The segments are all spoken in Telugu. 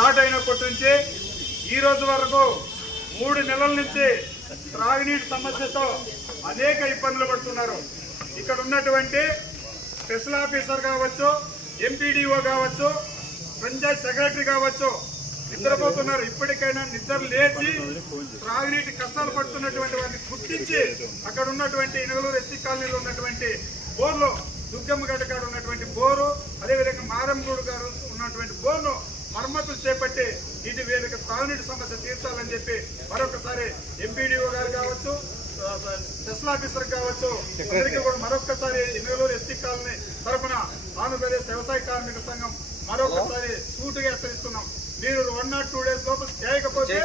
స్టార్ట్ అయినప్పటి నుంచి ఈ రోజు వరకు 3 నెలల నుంచి త్రాగునీటి సమస్యతో అనేక ఇబ్బందులు పడుతున్నారు. ఇక్కడ ఉన్నటువంటి స్పెషల్ ఆఫీసర్ కావచ్చు, ఎంపీడీఓ కావచ్చు, పంచాయత్ సెక్రటరీ కావచ్చు, నిద్రపోతున్నారు. ఇప్పటికైనా నిద్ర లేచి త్రాగునీటి కష్టాలు పడుతున్నటువంటి వారిని గుర్తించి అక్కడ ఉన్నటువంటి ఇనగలూరు ఎస్సీ కాలనీలో ఉన్నటువంటి బోర్లు, దుగ్గమ్మగడ్డ గారు ఉన్నటువంటి బోరు, అదేవిధంగా మారంగూడు గారు ఉన్నటువంటి బోర్ను మరమ్మతులు చేపట్టి ఇది వీరికి త్రాగునీటి సమస్య తీర్చాలని చెప్పి మరొకసారి ఎంపీడీఓ గారు కావచ్చు, స్పెషల్ ఆఫీసర్ కావచ్చు, అందరికీ కూడా మరొకసారి ఇనగలూరు ఎస్సీ కాలనీ తరఫున ఆంధ్రప్రదేశ్ వ్యవసాయ కార్మిక సంఘం మరొకసారి సూటుగా హెచ్చరిస్తున్నాం. మీరు 102 డేస్ లోపు చేయకపోతే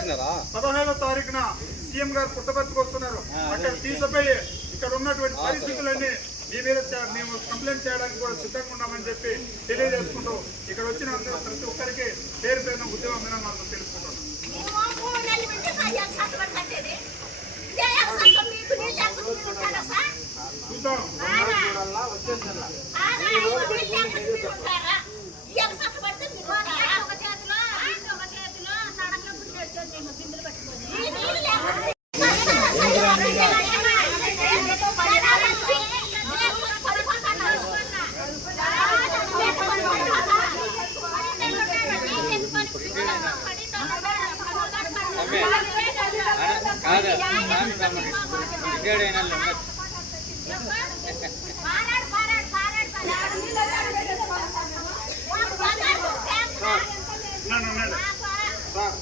15వ తారీఖున సీఎం గారు పుట్టబర్తికి వస్తున్నారు. అక్కడ తీసుకుపోయి ఇక్కడ ఉన్నటువంటి పరిస్థితులన్నీ మీ మీద మేము కంప్లైంట్ చేయడానికి కూడా సిద్ధంగా ఉన్నామని చెప్పి తెలియజేసుకుంటూ ఇక్కడ వచ్చిన ప్రతి ఒక్కరికి పేరు పేరున ఉద్యమం మనం తెలుసుకుంటున్నాం. చూద్దాం సార్,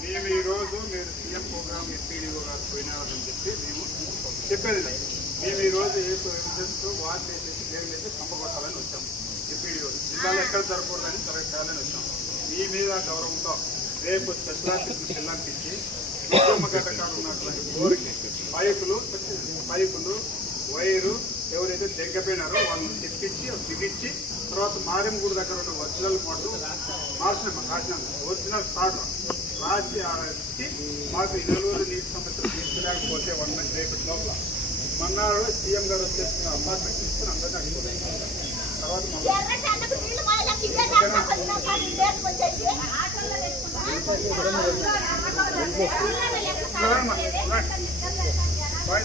మేము ఈరోజు మీరు సీఎం ప్రోగ్రామ్ ఎంపీడీఓ గారు పోయినారని చెప్పి మేము చెప్పేది లేదు. మేము ఈరోజు ఎవిడెన్స్ వాచ్ వేసేసి క్లియర్ చేసి పంపగొట్టాలని వచ్చాం. ఎంపీడీఓ జిల్లాలో ఎక్కడ జరగకూడదని చేయాలని వచ్చాం. మీ మీద గౌరవంతో రేపు స్పెషల్ ఆఫీసులు పిల్లలకి దుగ్గమ్మగడ్డ కాడ ఉన్నటువంటి బోరుకి పైపులు వైరు ఎవరైతే దగ్గపోయినారో వాళ్ళని తెప్పించి బిగించి తర్వాత మారెంగూడు దగ్గర ఉన్న ఒరిజినల్ మోడల్ రాసినాం. ఒరిజినల్ కార్డు రాసి మాకు ఇనగలూరు నీటి సమస్యలు తీర్చలేకపోతే 1 మంత్ రేపటి లోపల మన్నాడు సీఎం గారు వచ్చేసిన అపార్ట్మెంట్ తీసుకుని అందరినీ అడుగుతాం. తర్వాత బాయ్